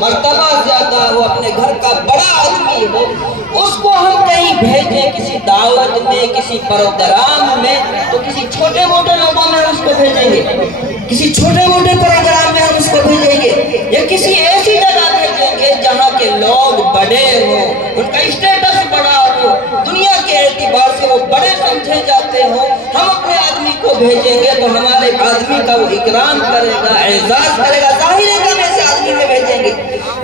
مرتبہ زیادہ ہو، اپنے گھر کا بڑا آدمی ہو، اس کو ہم کہیں بھیجیں کسی دعوت میں، کسی پروگرام میں، تو کسی چھوٹے موٹے لوگوں میں اس کو بھیجیں گے، کسی چھوٹے موٹے پروگرام میں ہم اس کو بھیجیں گے، یا کسی ایسی جگہ بھیجیں گے جہاں کے لوگ بڑے ہوں، ان کا اسٹیٹس بڑا ہو، دنیا کے اعتبار سے وہ بڑے سمجھے جاتے ہوں۔ ہم اپنے آدمی کو بھیجیں گے تو ہمارے آدمی کا وہ اکرام کرے گا، اعزاز کرے گا، ظاہر ہے کہ ہم ایسے آدمی میں بھیجیں گے۔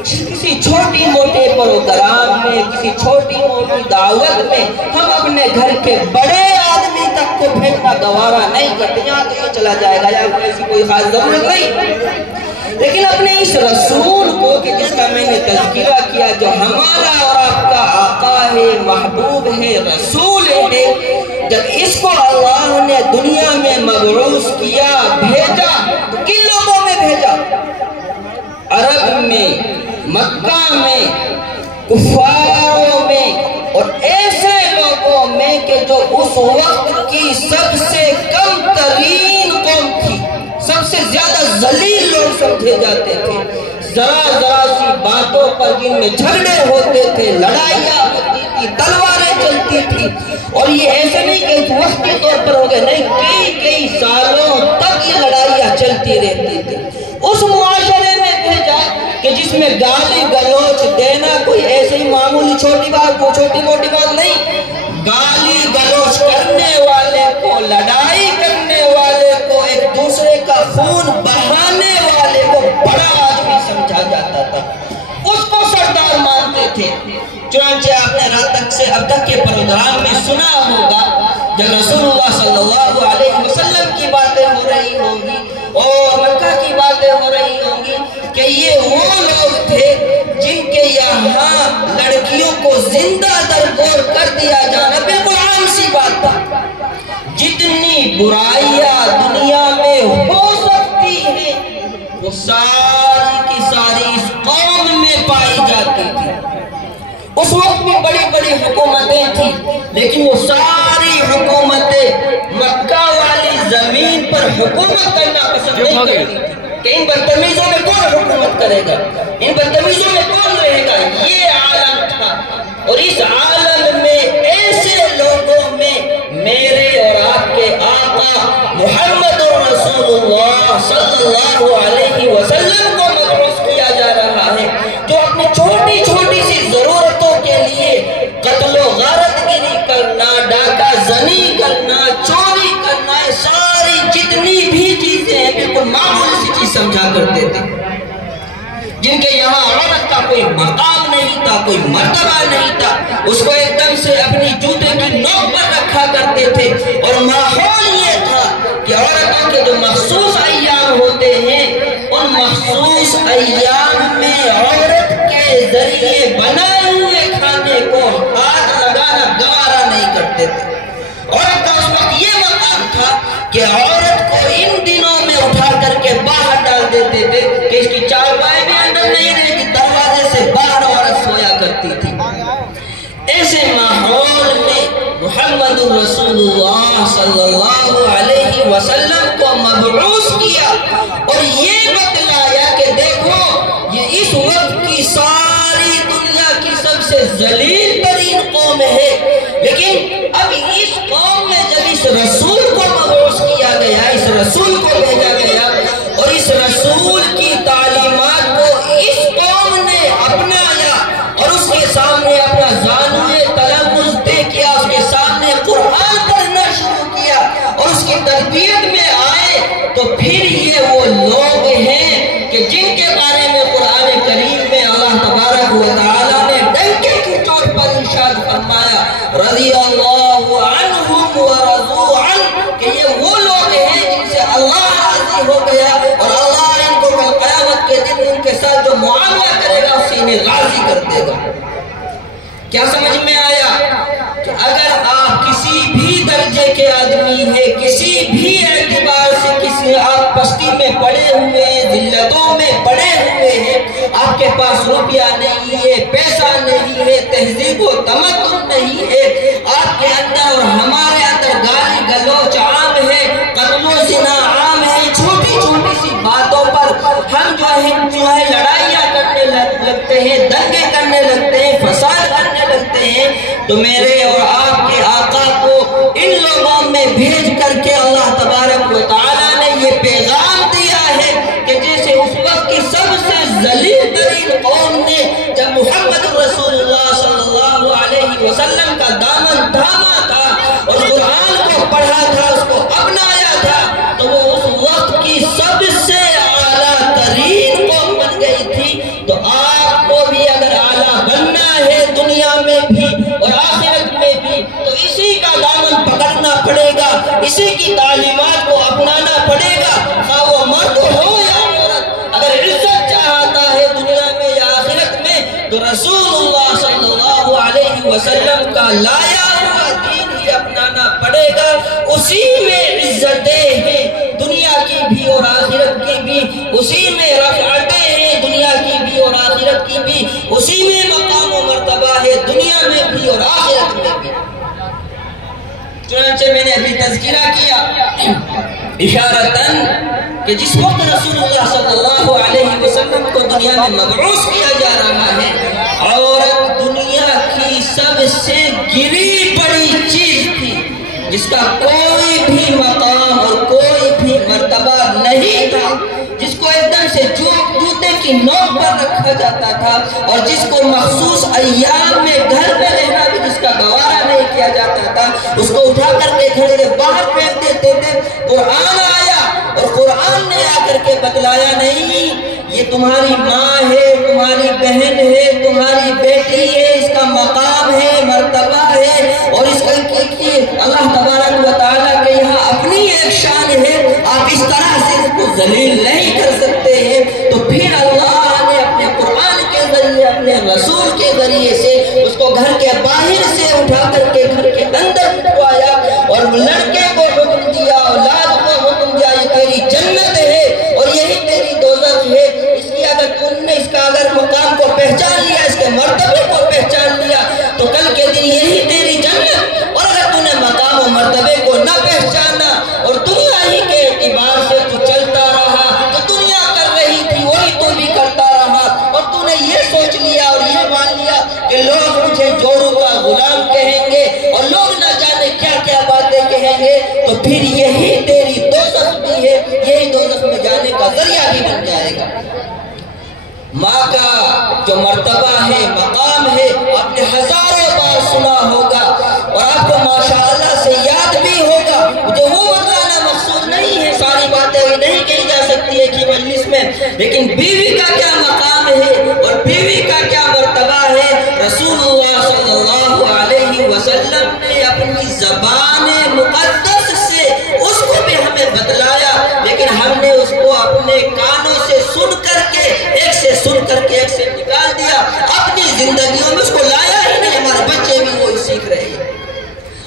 کسی چھوٹی موٹے پروگرام میں، کسی چھوٹی موٹی دعوت میں ہم اپنے گھر کے بڑے آدمی تک کو بھیجنا گوارا نہیں کرتے، یہاں تو یہ چلا جائے گا، یا ایسی کوئی خاص ضرورت نہیں۔ لیکن اپنے اس رسول کو کہ جس کا میں نے تذکرہ کیا، جو ہمارا اور آپ کا آقا ہے، محبوب ہے، رسول ہے، جب اس کو اللہ نے دنیا میں مبعوث کیا، بھیجا، تو کن لوگوں میں بھیجا؟ عرب میں، مکہ میں، کفاروں میں، اور ایسے لوگوں میں کہ جو اس وقت کی سب سے کم ترین قوم تھی، سب سے زیادہ ذلیل لوگ سمجھے جاتے تھے، ذرا سی باتوں پر جن میں جھگڑے ہوتے تھے، لڑائیاں ہوتی تھی، تلواریں چلتی تھی، اور یہ ایسے نہیں کہ وقتی طور پر ہو گئے، نہیں، کئی سالوں تک یہ لڑائیاں چلتی رہتی تھی۔ اس معاشرے میں بھیجا کہ جس میں گالی گلوچ دینا کوئی ایسے ہی معمولی چھوٹی بات، کوئی چھوٹی موٹی بات نہیں، گالی گلوچ کرنے والے کو، لڑائی کرنے والے کو، ایک دوسرے کا خون بہانے والے کو بڑا آدمی سمجھا جاتا تھا، اس کو سردار مانتے تھے۔ چنانچہ آپ نے رات تک سے اب تک کے پروگرام میں سنا ہوگا، جب رسول اللہ صلی اللہ علیہ وسلم کی باتیں ہو رہی ہوں گی اور مکہ کی باتیں ہو رہی ہوں گی کہ یہ وہ لوگ تھے جن کے یہاں لڑکیوں کو زندہ درگور کر دیا جانا بالکل عام سی بات تھا۔ جتنی برائیاں دنیا میں ہو سکتی ہیں وہ ساری کی ساری اس قوم میں پائی جاتی تھی۔ اس وقت میں بڑی بڑی حکومتیں تھیں، لیکن وہ ساری حکومتیں مکہ والی زمین پر حکومت کرنا پسند نہیں کرتی تھی کہ ان بدتمیزوں میں کون حکومت کرے گا، ان بدتمیزوں میں کون رہے گا۔ یہ عالم تھا، اور اس عالم میں ایسے لوگوں میں میرے اور آپ کے آقا محمد رسول اللہ صلی اللہ علیہ وسلم کو مبعوث کیا جا رہا ہے، جو اپنی چھوٹی چھوٹی سی ضرورتوں کے لیے قتل و غارت گری کرنا، ڈاکہ زنی کرنا، چوری کرنا، ساری جتنی بھی چیزیں ہیں بالکل معمولی سی چیز سمجھا کرتے تھے، جن کے یہاں عورت کا کوئی مقام نہیں تھا، کوئی مرتبہ نہیں تھا، اس کو ایک دم سے اپنی جوتے کی نوک پر رکھا کرتے تھے، اور ماحول یہ تھا کہ عورتوں کے جو مخصوص ایام ہوتے ہیں، ان مخصوص ایام میں عورت کے ذریعے بنائے ہوئے کھانے کو ہاتھ لگانا گوارا نہیں کرتے تھے۔ عورت کا اس وقت یہ مقام تھا کہ عورت کو ان دنوں میں اٹھا کر کے باہر ڈال دیتے تھے کہ اس کی چارپائی بھی اندر نہیں رہے گی، دروازے سے باہر عورت سویا کرتی تھی۔ ایسے ماحول میں محمد رسول اللہ صلی اللہ علیہ وسلم کو مبعوث کیا، اور یہ بتلایا کہ دیکھو یہ اس وقت کی ساری دنیا کی سب سے ذلیل ترین قوم ہے، لیکن اب اس قوم میں جب اس رسول کو مبعوث کیا گیا، اس رسول کو بھیجا گیا، اور اس رسول کی تعلیمات کو اس قوم نے اپنایا اور اس کے سامنے اپنا زانوئے تلمذ دے کیا، اس کے سامنے قرآن پڑھنا شروع کیا اور اس کی تربیت میں آئے، تو پھر یہ وہ لوگ ہیں کہ جن کے بارے میں قرآن کریم میں اللہ تبارک و تعالیٰ نے ڈنکے کی چوٹ پر ارشاد فرمایا، رضی اللہ عنہم ورضوا عنہ، کہ یہ وہ لوگ ہیں جن سے اللہ راضی ہو گیا، اور اللہ ان کو کل قیامت کے دن ان کے ساتھ جو معاملہ کرے گا اسے انہیں راضی کر دے گا۔ کیا سمجھ میں آیا کہ اگر آپ کسی بھی درجے کے آدمی ہیں، کسی بھی اعتبار سے کسی آپ پستی میں پڑے ہوئے ہیں، ذلتوں میں پڑے ہوئے ہیں، آپ کے پاس روپیہ نہیں ہے، پیسہ نہیں ہے، تہذیب و تمدن نہیں ہے، آپ کے اندر اور ہمارے اندر گالی گلوچ عام ہے، قتل و زنا عام ہے، چھوٹی چھوٹی سی باتوں پر ہم جو ہے لڑائیاں کرنے لگتے لگتے ہیں، دنگے کرنے لگتے ہیں، فساد کرنے لگتے ہیں، تو میرے اور آپ کے آقا کو ان لوگوں میں بھیج کر کے اللہ تبارک و تعالیٰ نے یہ پیغام دیا ہے کہ جیسے اس وقت کی سب سے ذلیل ترین قوم نے جب محمد رسول اللہ صلی اللہ علیہ وسلم کا دامن تھاما تھا اور قرآن کو پڑھا تھا، اس کو اپنایا تھا، تو وہ اس وقت کی سب سے اعلیٰ ترین قوم بن گئی تھی۔ تو آپ کو بھی اگر اعلیٰ بننا ہے دنیا میں بھی اور آخرت میں بھی، تو اسی کا دامن پکڑنا پڑے گا، اسی کی تعلیمات کو اپنانا پڑے گا، خواہ وہ مرد ہو یا عورت۔ اگر عزت چاہتا ہے دنیا میں یا آخرت میں تو رسول اللہ صلی اللہ علیہ وسلم کا لایا ہوا دین ہی اپنانا پڑے گا، اسی میں عزتیں ہیں دنیا کی بھی اور آخرت کی بھی، اسی میں رفعتیں ہیں دنیا کی بھی اور آخرت کی بھی، اسی میں مقام و مرتبہ ہے دنیا میں بھی اور آخرت میں بھی۔ چنانچہ میں نے ابھی تذکرہ کیا اشارتاً کہ جس وقت رسول اللہ صلی اللہ علیہ وسلم کو دنیا میں مبعوث کیا جا رہا ہے، عورت دنیا کی سب سے گری پڑی چیز تھی، جس کا کوئی بھی مقام اور کوئی بھی مرتبہ نہیں تھا، جس کو ایک دم سے جوتے کی نوک پر رکھا جاتا تھا اور جس کو مخصوص ایام میں گھر میں رہنا بھی جس کا گوارا نہیں کیا جاتا تھا، اس کو اٹھا کر کے گھر کے باہر پھینک دیتے تھے۔ قرآن آیا اور قرآن نے آ کر کے بتلایا نہیں، یہ تمہاری ماں ہے، تمہاری بہن ہے، تمہاری بیٹی ہے، اس کا مقام ہے، مرتبہ ہے، اور اس کا اللہ تبارک و تعالیٰ کے یہاں اپنی ایک شان ہے، آپ اس طرح سے اس کو ذلیل نہیں کر سکتے ہیں۔ تو پھر اللہ نے اپنے قرآن کے ذریعے، اپنے رسول کے ذریعے سے اس کو گھر کے باہر سے اٹھا کر کے گھر کے اندر بٹھوایا اور لڑکے کو حکم دیا، اولاد کو حکم دیا، یہ تیری جنت ہے اور یہی تیری دوزخ ہے، اس لیے اگر تم نے اس کا اگر مقام کو پہچان لیا، اس کے مرتبے کو پہچان لیا، تو کل کے دن یہی تیری جنت، اور اگر تم نے مقام و مرتبے کو نہ پہچانا اور دنیا ہی کے اعتبار سے تو چلتا رہا، تو دنیا کر رہی تھی وہی تو بھی کرتا رہا، اور تو نے یہ سوچ لیا اور یہ مان لیا کہ لوگ مجھے جورو کا غلام کہیں گے اور لوگ نہ جانے کیا کیا باتیں کہیں گے، تو پھر یہی تیری دوزخ بھی ہے، یہی دوزخ میں جانے کا ذریعہ بھی بن جائے گا۔ ماں کا جو مرتبہ ہے، مقام ہے، آپ نے ہزاروں بار سنا ہوگا اور آپ کو ماشاءاللہ سے یاد بھی ہوگا، جو وہ بتانا مقصود نہیں ہے، ساری باتیں نہیں کہی جا سکتی ہے کہ مجلس میں، لیکن بیوی کا کیا مقام ہے اور بیوی کا کیا مرتبہ ہے، رسول اللہ صلی اللہ علیہ وسلم نے اپنی زبان مقدس سے اس کو بھی ہمیں بتلایا، لیکن ہم نے اس کو اپنے کانوں سے سن کر کے ایک سے سن کر کے ایک سے نکال دیا، اپنی زندگیوں میں اس کو لایا ہی نہیں، ہمارے بچے بھی وہی سیکھ رہے ہیں۔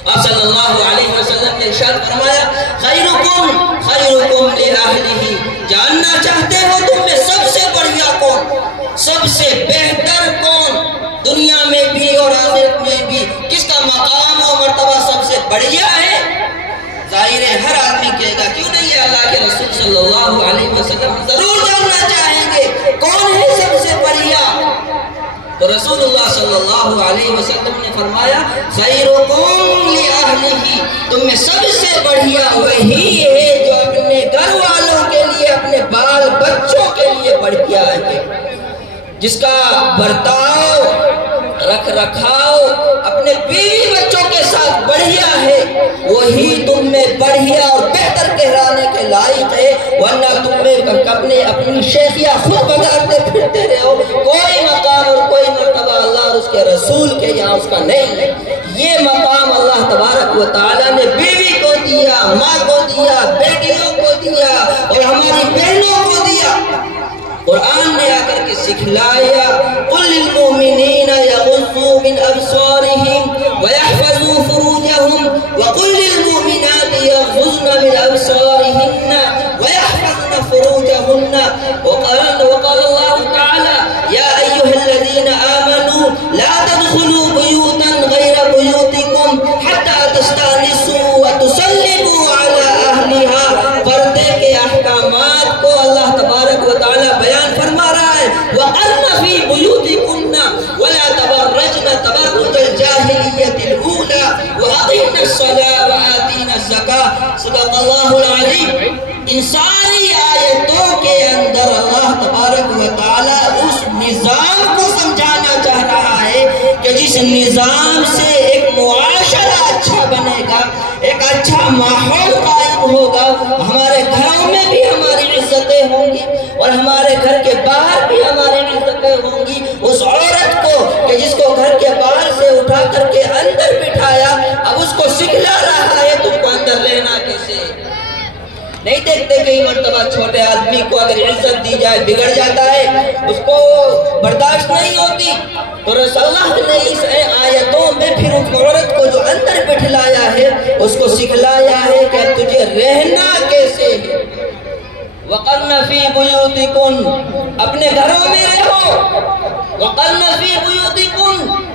آپ صلی اللہ علیہ وسلم نے ارشاد فرمایا، خیرکم خیرکم لأہلہ، جاننا چاہتے ہو تم میں سب سے بڑھیا کون، سب سے بہتر کون، دنیا میں بھی اور آخرت میں بھی، کس کا مقام و مرتبہ سب سے بڑھیا ہے؟ ظاہر ہے ہر آدمی کہے گا کیوں نہیں ہے، اللہ کے رسول صلی اللہ علیہ وسلم ضرور جاننا چاہیں گے کون ہے سب سے بڑھیا۔ تو رسول اللہ صلی اللہ علیہ وسلم نے فرمایا، خیرکم لأہلہ، تم میں سب سے بڑھیا وہی ہے جو اپنے گھر والوں کے لیے، اپنے بال بچوں کے لیے بڑھیا ہے، جس کا برتاؤ رکھ رکھاؤ اپنے بیوی بچوں کے ساتھ بڑھیا ہے، وہی تم میں بڑھیا اور بہتر کہلانے کے لائق ہے، ورنہ تم میں اپنی شیخیاں خود بگاڑتے پھرتے رہو، کوئی مقام اور کوئی مرتبہ اللہ اور اس کے رسول کے یہاں اس کا نہیں ہے۔ یہ مقام اللہ تبارک و تعالیٰ نے بیوی کو دیا، ماں کو دیا، بیٹیوں کو دیا اور ہماری بہنوں کو دیا۔ قرآن نے آ کر کے سکھلایا، قُلْ لِلْمُؤْمِنِينَ يَغُضُّوا مِنْ أَبْصَارِهِمْ وَيَحْفَظُوا فُرُوجَهُمْ وَقُلْ لِلْمُؤْمِنَاتِ يَغْضُضْنَ مِنْ أَبْصَارِهِنَّ وَيَحْفَظْنَ فُرُوجَهُنَّ وقال الله تعالى يَا أَيُّهَا الَّذِينَ آمَنُوا لَا تَدْخُلُوا بُيُوتًا غَيْرَ بُيُوتِكُمْ حَتَّى تَسْتَأْنِسُوا وَتُسَلِّمُوا عَلَى أَهْلِهَا۔ پردے کے احکامات کو اللہ تبارک و تعالیٰ بیان فرما رہا ہے، وَقَرْنَ فِي بُيُوتِكُمْ صدق اللہ العظیم۔ ان ساری آیتوں کے اندر اللہ تبارک و تعالی اس نظام کو سمجھانا چاہ رہا ہے کہ جس نظام سے ایک معاشرہ اچھا بنے گا، ایک اچھا ماحول قائم ہوگا، ہمارے گھروں میں بھی ہماری عزتیں ہوں گی اور ہمارے گھر کے باہر بھی ہماری عزتیں ہوں گی۔ اس عورت کو کہ جس کو گھر کے باہر سے اٹھا کر کے اندر بٹھایا، اب اس کو سکھلا رہا ہے تجھ کو اندر لینا کیسے۔ نہیں دیکھتے کئی مرتبہ چھوٹے آدمی کو اگر عزت دی جائے بگڑ جاتا ہے، اس کو برداشت نہیں ہوتی، تو رسول اللہ نے اس آیتوں میں پھر اس عورت کو جو اندر بٹھلایا ہے اس کو سکھلایا ہے کہ تجھے رہنا کیسے ہے۔ وَقَرْنَ فِي بُيُوتِكُنْ، اپنے گھروں میں رہو۔ وَقَرْنَ فِي بُيُوتِكُنْ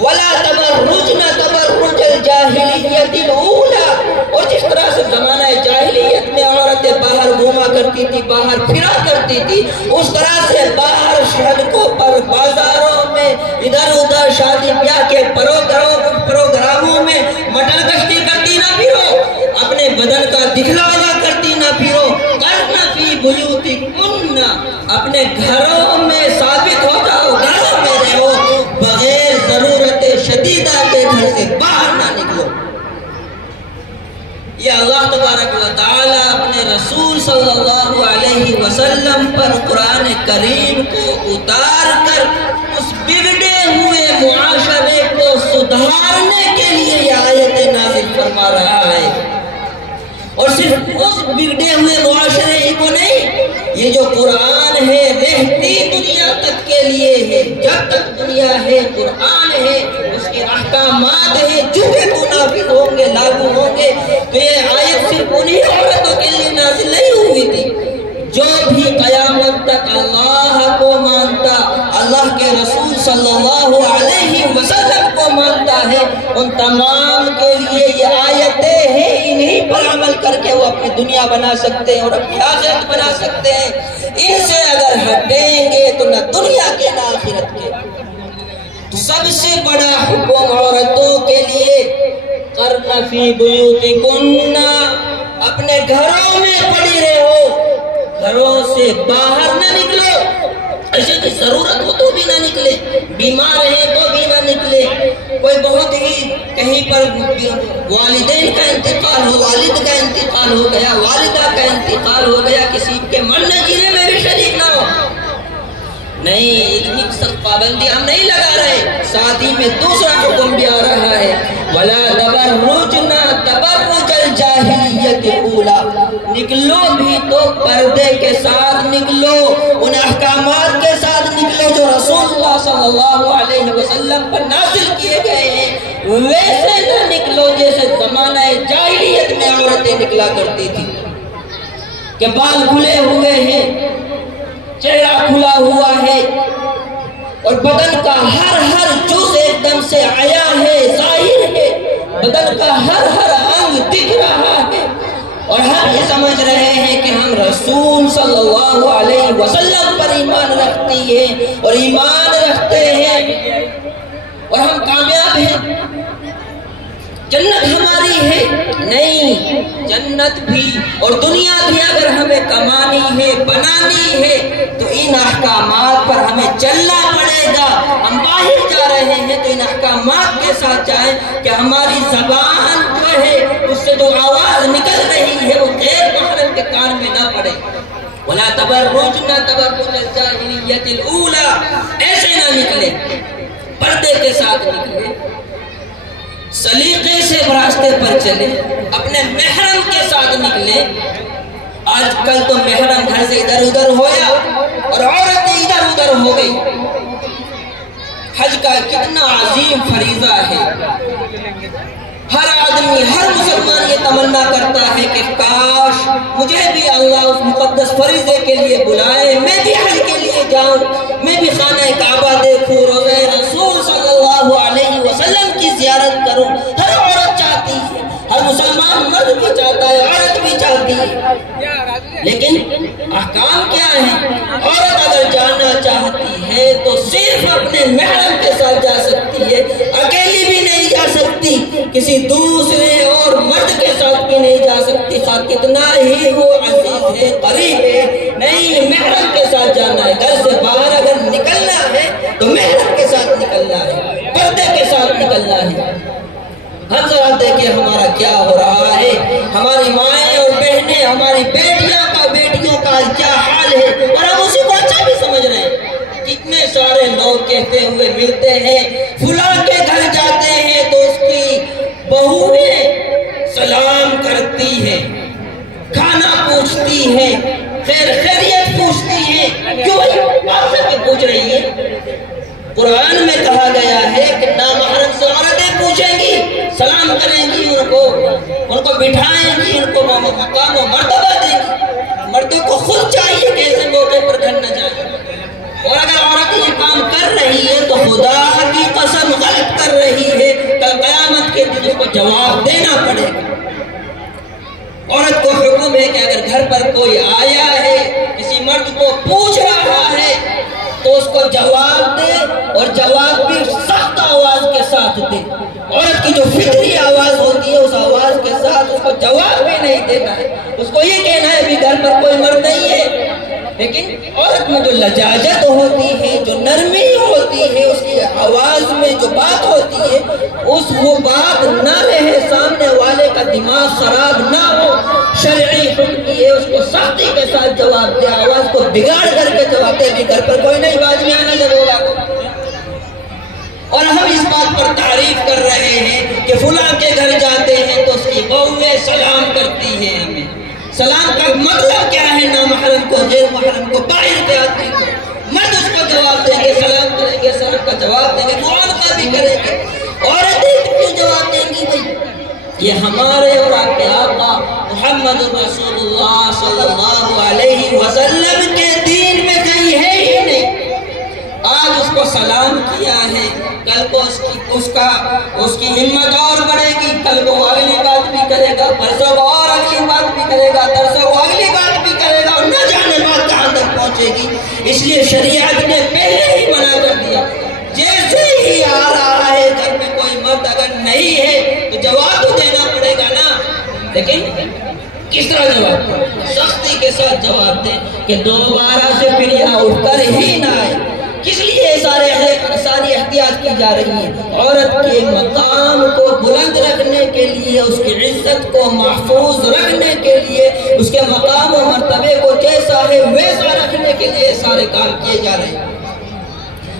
وَلَا تَبَرُّجْنَ تَبَرُّجَ الْجَاهِلِيَّةِ الْأُولَى، اور جس طرح سے زمانہ جاہلیت میں عورتیں باہر گھوما کرتی تھی، باہر پھرا کرتی تھی، اس طرح سے باہر سڑکوں پر، بازاروں میں، ادھر ادھر شادی بیاہ کے پروگراموں میں مٹر کشتی کرتی نہ پھرو، اپنے بدن کا دکھلاوا کرتی نہ پھرو۔ قرن فی بیوتکن، اپنے گھروں میں ثابت ہو جاؤ، گھروں میں رہو، بغیر ضرورت شدیدہ کے گھر سے باہر نہ نکلو۔ یہ اللہ تبارک و تعالی اپنے رسول صلی اللہ علیہ وسلم پر قرآن کریم کو اتار کر اس بگڑے ہوئے معاشرے کو سدھارنے کے لیے یہ آیت نازل فرما رہا ہے۔ اور صرف اس بگڑے ہوئے معاشرے کو نہیں، یہ جو قرآن ہے رہتی دنیا تک کے لیے ہے، جب تک دنیا ہے قرآن ہے، اس کے احکامات ہیں، چونکہ وہ نافذ ہوں گے، لاگو ہوں گے۔ تو یہ آیت صرف انہی عورتوں کے لیے نازل نہیں ہوئی تھی، جو بھی قیامت تک اللہ کو مانتا، اللہ کے رسول صلی اللہ علیہ وسلم کو مانتا ہے، ان تمام کے لیے یہ آیتیں ہیں، انہیں پر عمل کر کے وہ اپنی دنیا بنا سکتے ہیں اور اپنی آخرت بنا سکتے ہیں۔ ان سے اگر ہٹیں گے تو نہ دنیا کے نہ آخرت کے۔ تو سب سے بڑا حکم عورتوں کے لیے قرن فی بیوتکن، اپنے گھروں میں پڑی رہو، گھروں سے باہر نہ نکلو، ایسے کہ ضرورت ہو تو بھی نہ نکلے، بیمار ہیں تو بھی نہ نکلے، کوئی بہت ہی کہیں پر والدین کا انتقال ہو، والد کا انتقال ہو گیا، والدہ کا انتقال ہو گیا، کسی کے مرنے جینے میں بھی شریک نہ ہو۔ نہیں، اتنی سخت پابندی ہم نہیں لگا رہے، ساتھ ہی میں دوسرا حکم بھی آ رہا ہے، وَلَا تَبَرُّجْنَا تَبَرُّجَ الْجَاهِلِيَّةِ الْأُولَى، نکلو بھی تو پردے کے ساتھ نکلو، ان احکامات کے ساتھ نکلو جو رسول اللہ صلی اللہ علیہ وسلم پر نازل کیے گئے ہیں، ویسے نہ نکلو جیسے زمانہ جاہلیت میں عورتیں نکلا کرتی تھی، کہ بال کھلے ہوئے ہیں، چہرہ کھلا ہوا ہے اور بدن کا ہر جز ایک دم سے آیا ہے، ظاہر ہے، بدن کا ہر انگ دکھ رہا ہے، اور ہم یہ سمجھ رہے ہیں کہ ہم رسول صلی اللہ علیہ وسلم پر ایمان رکھتی ہیں اور ایمان رکھتے ہیں اور ہم کامیاب ہیں، جنت ہماری ہے۔ نہیں، جنت بھی اور دنیا بھی اگر ہمیں کمانی ہے، بنانی ہے، تو ان احکامات پر ہمیں چلنا پڑے گا۔ ہم باہر جا رہے ہیں تو ان احکامات کے ساتھ جائیں کہ ہماری زبان جو ہے اس سے جو آواز نکل رہی ہے وہ غیر محرم کے کان میں نہ پڑے۔ وَلَا تَبَرُّجْنَا تَبَرُّجَ الْجَاهِلِيَّةِ الْأُولَى، ایسے نہ نکلے، پردے کے ساتھ نکلے، سلیقے سے راستے پر چلے، اپنے محرم کے ساتھ نکلے۔ آج کل تو محرم گھر سے ادھر ادھر ہویا اور عورتیں ادھر ادھر ہو گئی۔ حج کا کتنا عظیم فریضہ ہے، ہر آدمی، ہر مسلمان یہ تمنا کرتا ہے کہ کاش مجھے بھی اللہ اس مقدس فریضے کے لیے بلائے، میں بھی حج کے لیے جاؤں، میں بھی خانہ کعبہ دیکھوں، روضہ رسول صلی اللہ علیہ وسلم کی زیارت کروں۔ ہر عورت چاہتی ہے، ہر مسلمان مرد بھی چاہتا ہے، عورت بھی چاہتی ہے، لیکن احکام کیا ہے؟ عورت اگر جانا چاہتی ہے تو صرف اپنے محرم کے ساتھ جا سکتی ہے، اکیلی بھی نہیں جا سکتی، کسی دوسرے اور مرد کے ساتھ بھی نہیں جا سکتی۔ کے ساتھ کتنا ہی وہ عزیز ہے، قریب ہے، نہیں محرم کے ساتھ جانا ہے. گھر سے باہر اگر نکلنا ہے تو محرم کے ساتھ نکلنا ہے، پردے کے ساتھ نکلنا ہے. ہم ذرا دیکھیں ہمارا کیا ہو رہا ہے. ہماری مائیں اور بہنیں، ہماری بیٹیوں کا کیا حال ہے، اور ہم اسی کو اچھا بھی سمجھ رہے ہیں. کتنے سارے لوگ کہتے ہوئے ملتے ہیں، فلاں کے گھر جاتے ہیں تو اس کی بہویں سلام کرتی ہیں، کھانا پوچھتی ہیں، خیریت پوچھتی ہیں. کیوں آپ سے بھی پوچھ رہی ہے؟ قرآن میں کہا گیا ہے کہ نامحرم سے عورتیں پوچھیں گی، سلام کریں گی، ان کو بٹھائیں گی، ان کو مقام و مرتبہ دیں گی. مردوں کو خود چاہیے کہ ایسے موقع پر گھر نہ جائیں. اور اگر عورت یہ کام کر رہی ہے تو خدا کی قسم غلط کر رہی ہے. کل قیامت کے دن اس کو جواب دینا پڑے گا. عورت کو حکم ہے کہ اگر گھر پر کوئی آیا ہے، کسی مرد کو پوچھ رہا ہے تو اس کو جواب دے، اور جواب بھی سخت آواز کے ساتھ دے. عورت کی جو فطری آواز ہوتی ہے اس آواز کے ساتھ اس کو جواب بھی نہیں دینا ہے. اس کو یہ کہنا ہے بھی گھر پر کوئی مرد نہیں ہے. لیکن عورت میں جو لجاجت ہوتی ہے، جو نرمی ہوتی ہے، اس کی آواز میں جو بات ہوتی ہے، وہ بات نہ رہے، سامنے والے کا دماغ خراب نہ ہو. شرعی حکم ہے اس کو سختی کے ساتھ جواب دے، آواز کو بگاڑ کر کے جواب دے. بھی گھر پر کوئی نہیں، باز میں آنا جب ہوگا. اور ہم اس بات پر تعریف کر رہے ہیں کہ فلاں کے گھر جاتے ہیں تو اس کی بہویں سلام کرتی ہیں. ہمیں سلام کا مطلب کیا ہے؟ نامحرم کو، غیر محرم کو، باہر کے آدمی کو. مرد اس کو جواب دیں گے، سلام کریں گے، سلام کا جواب دیں گے، قرآن کا بھی کریں گے. عورتیں کیوں جواب دیں گی بھائی؟ یہ ہمارے اور آپ کے آقا محمد رسول اللہ صلی اللہ علیہ وسلم کے دین میں کہیں ہے ہی نہیں. آج اس کو سلام کیا ہے، کل کو اس کی ہمت اور بڑھے گی، کل کو اگلی بات بھی کرے گا، پرسوں کو اور اگلی بات بھی کرے گا، ترسوں کو اگلی بات بھی کرے گا، اور نہ جانے بات کہاں تک پہنچے گی. اس لیے شریعت نے پہلے ہی منع کر دیا. جیسے ہی آ رہا ہے گھر میں کوئی مرد اگر نہیں ہے تو جواب تو دینا پڑے گا نا. لیکن کس طرح جواب دیں؟ سختی کے ساتھ جواب دیں کہ دوبارہ سے پھر یہاں اٹھ کر ہی نہ آئے. کس لیے ساری احتیاط کی جا رہی ہے؟ عورت کے مقام کو بلند رکھنے کے لیے، اس کی عزت کو محفوظ رکھنے کے لیے، اس کے مقام و مرتبے کو جیسا ہے ویسا رکھنے کے لیے سارے کام کیے جا رہے ہیں.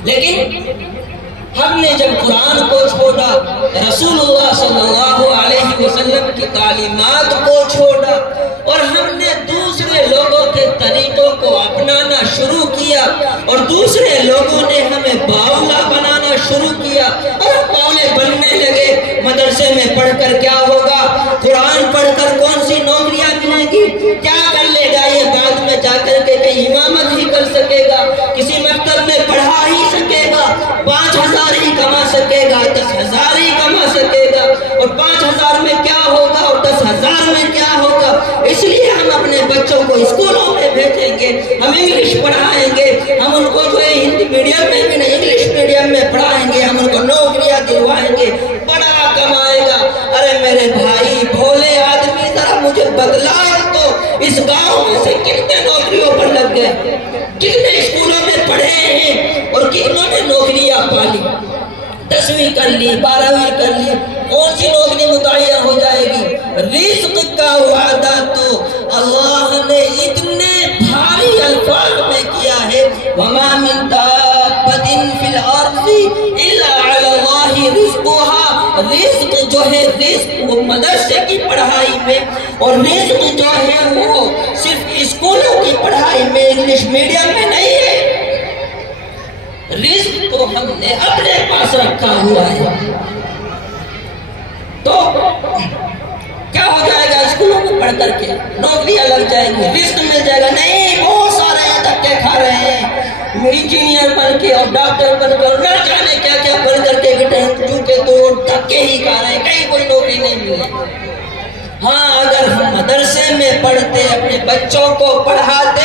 لیکن ہم نے جب قرآن کو چھوڑا، رسول اللہ صلی اللہ علیہ وسلم کی تعلیمات کو چھوڑا، اور ہم نے دوسرے لوگوں کے طریقوں کو اپنانا شروع کیا، اور دوسرے لوگوں نے ہمیں باولا بنانا شروع کیا، اور ہم باولے بننے لگے. مدرسے میں پڑھ کر کیا ہوگا؟ قرآن پڑھ کر کون سی نوکریاں ملیں گی؟ کیا کر لے گا یہ بعد میں جا کر کے کہیں امامت ہی کر سکے گا، کسی مکتب میں پڑھا ہی سکے گا، 5,000 ہی کما سکے گا، 10,000 ہی کما سکے گا. اور 5,000 میں کیا ہوگا اور 10,000 میں کیا ہوگا؟ اس لیے ہم اپنے بچوں کو اسکولوں میں بھیجیں گے، ہم انگلش پڑھائیں گے، ہم ان کو جو ہے ہندی میڈیم میں بھی نہیں انگلش میڈیم میں پڑھائیں گے، ہم ان کو نوکریاں دلوائیں گے، بڑا کمائے گا. ارے میرے بھائی بھولے آدمی، ذرا مجھے بدلا تو اس گاؤں میں سے کتنے نوکریوں پر لگ گئے، کتنے اسکولوں میں پڑھے ہیں اور کتنوں نے نوکریاں پالی. 10ویں کر لی، 12ویں کر لی، کون سی نوکری متعین ہو جائے گی؟ رزق کا وعدہ تو اللہ نے اتنے بھاری الفاظ میں کیا ہے، وَمَا مِن دَابَّةٍ فِي الْأَرْضِ إِلَّا عَلَى اللَّهِ رِزْقُهَا. رزق جو ہے، رزق وہ مدرسے کی پڑھائی میں، اور رزق جو ہے وہ صرف اسکولوں کی پڑھائی میں، انگلش میڈیم میں نہیں ہے. رزق تو ہم نے اپنے پاس رکھا ہوا ہے. تو کیا ہو جائے گا؟ اسکولوں میں پڑھ کر کے نوکریاں لگ جائیں گی، رزق مل جائے گا. نہیں، بہت سارے دھکے کھا رہے ہیں، انجینئر بن کے اور ڈاکٹر بن کے اور نہ جانے کیا کیا بن کر کے چونکہ تو دھکے ہی کھا رہے ہیں، کہیں کوئی نوکری نہیں ملے. ہاں، اگر ہم مدرسے میں پڑھتے، اپنے بچوں کو پڑھاتے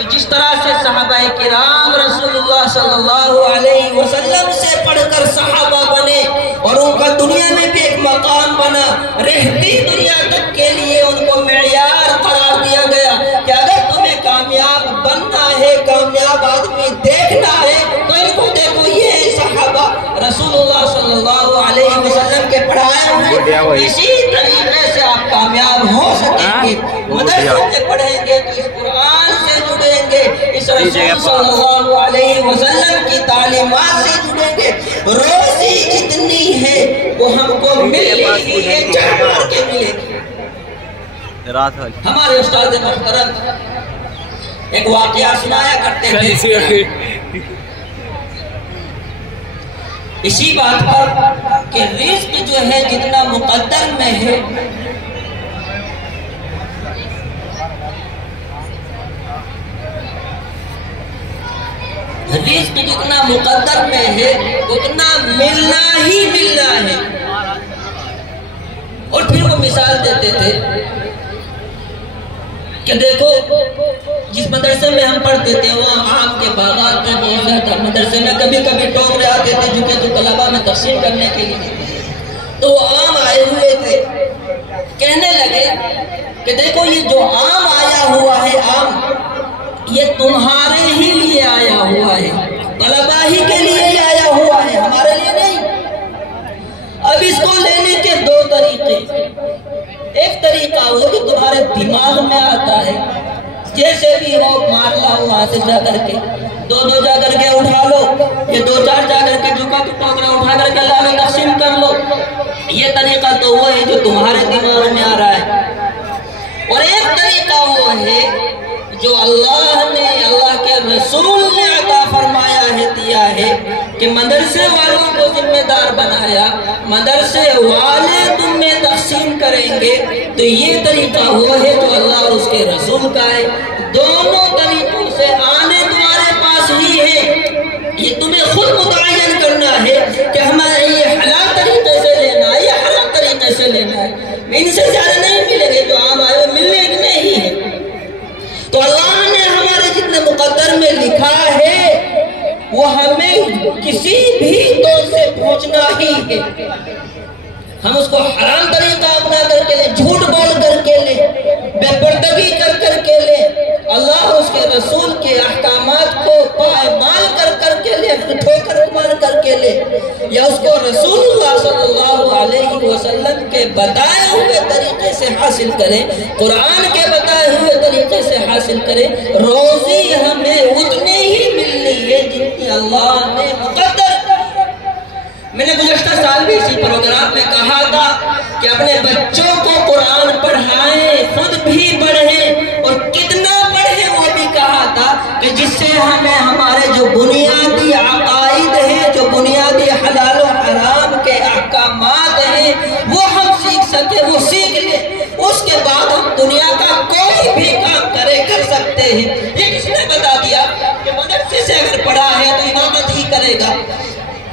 کہ جس طرح سے صحابہ کرام رسول اللہ صلی اللہ علیہ وسلم سے پڑھ کر صحابہ بنے اور ان کا دنیا میں بھی ایک مقام بنا، رہتی دنیا تک کے لیے ان کو معیار قرار دیا گیا کہ اگر تمہیں کامیاب بننا ہے، کامیاب آدمی دیکھنا ہے تو ان کو دیکھو، یہ صحابہ رسول اللہ صلی اللہ علیہ وسلم کے پڑھائے ہوئے، اسی طریقے سے آپ کامیاب ہو سکیں گے۔ مدرسے میں پڑھیں گے تو اس قرآن سے جڑیں گے، اس رسول صلی اللہ علیہ وسلم کی تعلیمات سے جڑیں گے۔ روزی جتنی ہے وہ ہم کو مل رہی ہے، جہاں کے ملے گی۔ ہمارے استاد محترم ایک واقعہ سنایا کرتے تھے اسی بات پر کہ رزق جو ہے جتنا مقدر میں ہے، رزق جتنا مقدر میں ہے اتنا ملنا ہی ملنا ہے۔ اور پھر وہ مثال دیتے تھے کہ دیکھو جس مدرسے میں ہم پڑھتے تھے وہاں آم کے باغات تھے بہت زیادہ، مدرسے میں کبھی کبھی ٹوکرے آتے تھے جو کہ طلباء میں تقسیم کرنے کے لیے، تو وہ آم آئے ہوئے تھے، کہنے لگے کہ دیکھو یہ جو آم آیا ہوا ہے، آم یہ تمہارے ہی لیے آیا ہوا ہے، طلباء ہی کے لیے ہی آیا ہوا ہے، ہمارے لیے نہیں۔ اب اس کو لینے کے دو طریقے، ایک طریقہ وہ جو تمہارے دماغ میں آتا ہے، جیسے بھی ہو مار لاؤ وہاں سے جا کر کے، دو جا کر کے اٹھا لو، یہ دو چار جا کر کے جھکا تو ٹوکرا اٹھا کر کے لا لو، تقسیم کر لو۔ یہ طریقہ تو وہ ہے جو تمہارے دماغ میں آ رہا ہے، اور ایک طریقہ وہ ہے جو اللہ کے رسول نے عطا فرمایا ہے، دیا ہے کہ مدرسے والوں کو ذمہ دار بنایا، مدرسے والے تم میں تقسیم کریں گے، تو یہ طریقہ وہ ہے جو اللہ اور اس کے رسول کا ہے۔ دونوں طریقوں سے آنے تمہارے پاس ہی ہے، یہ تمہیں خود متعین کرنا ہے کہ ہمارے یہ حلال طریقے سے لینا ہے یا حرام طریقے سے لینا ہے، ان سے زیادہ نہیں ملے گے، جو عام آئے ملنے کے نہیں ہے۔ تو اللہ نے ہمارے جتنے مقدر میں لکھا ہے وہ ہمیں کسی بھی طور سے پہنچنا ہی ہے، ہم اس کو حرام طریقہ اپنا کر کے لیں، جھوٹ بول کر کے لیں، بے پردگی کر کے لیں، اللہ اور اس کے رسول کے احکامات کو پائمال کر کے لیں، ٹھوکر مار کر کے لیں، یا اس کو رسول اللہ صلی اللہ علیہ وسلم کے بتائے ہوئے طریقے سے حاصل کریں، قرآن کے بتائے ہوئے طریقے سے حاصل کریں، روزی ہمیں اتنی ہی ملنی ہے جتنی اللہ نے مقدر۔ میں نے گزشتہ سال بھی اسی پروگرام میں کہا تھا کہ اپنے بچوں کو قرآن پڑھائیں، خود بھی پڑھیں، اور کتنا پڑھیں وہ بھی کہا تھا کہ جس سے ہمیں ہمارے جو بنیادی عقائد ہیں، جو بنیادی حلال و حرام کے احکامات ہیں وہ ہم سیکھ سکیں، وہ سیکھ لیں، اس کے بعد ہم دنیا کا کوئی بھی کام کر سکتے ہیں۔ یہ کس نے بتا دیا کہ مدرسے سے اگر پڑھا ہے تو امامت ہی کرے گا،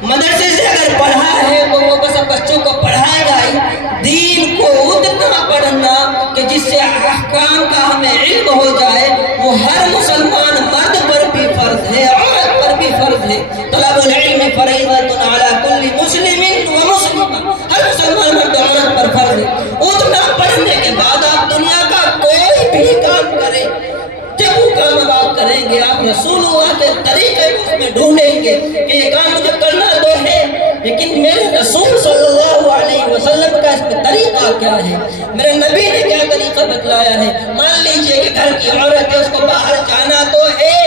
مدرسے سے اگر پڑھا ہے تو وہ بس بچوں کو پڑھائے گا ہی۔ دین کو اتنا پڑھنا کہ جس سے احکام کا ہمیں علم ہو جائے، وہ ہر مسلمان مرد پر بھی فرض ہے، عورت پر بھی فرض ہے۔ طلب العلم فریضۃ علی کل مسلم و مسلمہ، ہر مسلمان مرد و عورت پر فرض ہے۔ اتنا پڑھنے کے بعد آپ دنیا کا کوئی بھی کام کریں، جب وہ کام آپ کریں گے آپ رسول اللہ کے طریقے اس میں ڈھونڈیں گے کہ یہ کام مجھے کرنا تو ہے، لیکن میرے رسول صلی اللہ علیہ وسلم کا اس میں طریقہ کیا ہے، میرے نبی نے کیا طریقہ بتلایا ہے۔ مان لیجئے کہ گھر کی عورت ہے، اس کو باہر جانا تو ہے،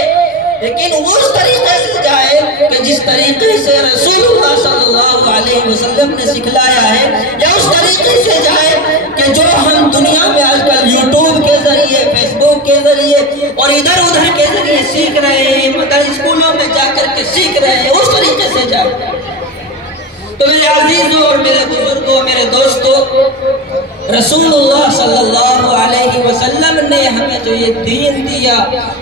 لیکن وہ اس طریقے سے جائے کہ جس طریقے سے رسول اللہ صلی اللہ علیہ وسلم نے سکھلایا ہے، یا اس طریقے سے جائے کہ جو ہم دنیا میں آج کل یوٹیوب کے ذریعے، فیس بک کے ذریعے اور ادھر ادھر کے ذریعے سیکھ رہے ہیں، مدرسے اسکولوں میں جا کر کے سیکھ رہے ہیں، اس طریقے سے جائے۔ تو میرے عزیزوں اور میرے بزرگوں، میرے دوستوں، رسول اللہ صلی اللہ علیہ وسلم نے ہمیں جو یہ دین دیا،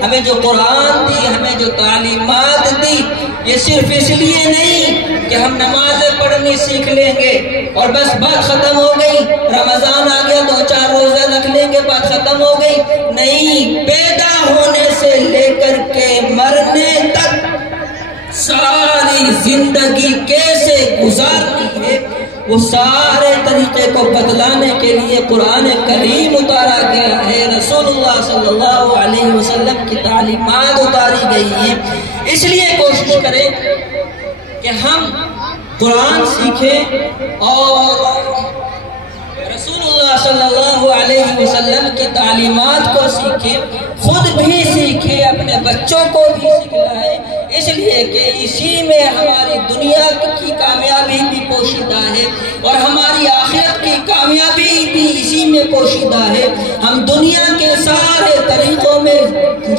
ہمیں جو قرآن دی، ہمیں جو تعلیمات دی، یہ صرف اس لیے نہیں کہ ہم نمازیں پڑھنی سیکھ لیں گے اور بس بات ختم ہو گئی، رمضان آ گیا 2-4 روزے رکھ لیں گے، بات ختم ہو گئی، نہیں، پیدا ہونے سے لے زندگی کیسے گزارنی ہے، وہ سارے طریقے کو بتلانے کے لیے قرآن کریم اتارا گیا ہے، رسول اللہ صلی اللہ علیہ وسلم کی تعلیمات اتاری گئی ہیں۔ اس لیے کوشش کریں کہ ہم قرآن سیکھیں اور رسول اللہ صلی اللہ علیہ وسلم کی تعلیمات کو سیکھیں، خود بھی سیکھیں، اپنے بچوں کو بھی سکھلائیں، اس لیے کہ اسی میں ہماری دنیا کی کامیابی بھی پوشیدہ ہے اور ہماری آخرت کی کامیابی بھی اسی میں پوشیدہ ہے۔ ہم دنیا کے سارے طریقوں میں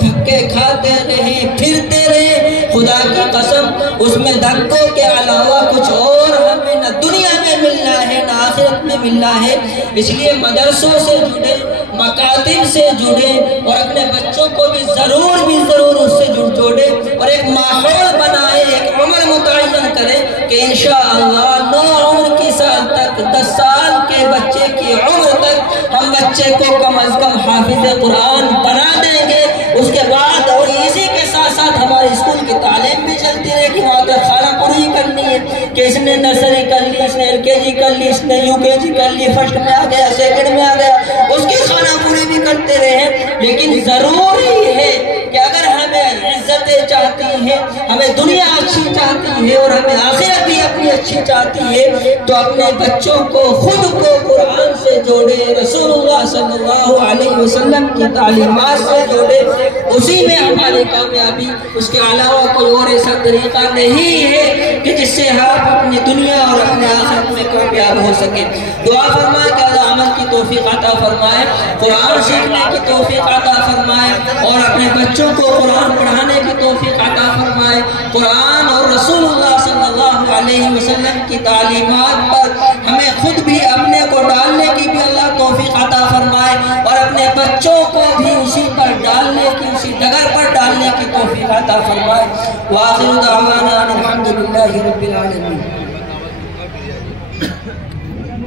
دھکے کھاتے رہیں، پھرتے رہیں، خدا کی قسم اس میں دھکوں کے علاوہ کچھ اور ہمیں نہ دنیا میں ملنا ہے نہ آخرت میں ملنا ہے۔ اس لیے مدرسوں سے جڑے، مکاتب سے جڑے اور اپنے بچوں کو بھی ضرور اس سے جوڑے اور ایک ماحول بنائے، ایک عمر متعین کرے کہ انشاءاللہ 9 عمر کی سال تک، 10 سال کے بچے کی عمر تک ہم بچے کو کم از کم حافظ قرآن بنا دیں گے۔ اس کے بعد اور اسی کے ساتھ ساتھ ہمارے اسکول کی تعلیم بھی چلتی رہے کہ وہاں تک خانہ پوری کرنی ہے کہ اس نے نرسری کر لی، اس نے LKG کر لی، اس نے UKG کر لی، فرسٹ میں آ گیا، سیکنڈ میں آ گیا، اس کی خانہ پوری بھی کرتے رہے۔ لیکن ضروری ہے کہ اگر ہمیں عزتیں چاہتی ہیں، ہمیں دنیا اچھی چاہتی ہے اور ہمیں آخرت بھی اپنی اچھی چاہتی ہے تو اپنے بچوں کو خود کو قرآن سے جوڑے، رسول اللہ صلی اللہ علیہ وسلم کی تعلیمات سے جوڑے، اسی میں ہماری کامیابی، اس کے علاوہ کوئی اور ایسا طریقہ نہیں ہے کہ جس سے آپ اپنی دنیا اور اپنے آخرت میں کامیاب ہو سکیں۔ دعا فرمائے کہ اللہ عمل کی توفیق عطا فرمائے، قرآن سیکھنے کی توفیق عطا فرمائے اور اپنے بچوں کو قرآن پڑھانے کی توفیق عطا فرمائے، قرآن اور رسول اللہ صلی اللہ علیہ وسلم کی تعلیمات پر ہمیں خود بھی اپنے کو ڈالنے کی بھی اللہ توفیق عطا فرمائے اور اپنے بچوں کو بھی اسی پر ڈالنے کی، اسی ڈگر پر ڈالنے کی توفیق عطا فرمائے۔ وآخر دعوانا الحمدللہ رب العالمین۔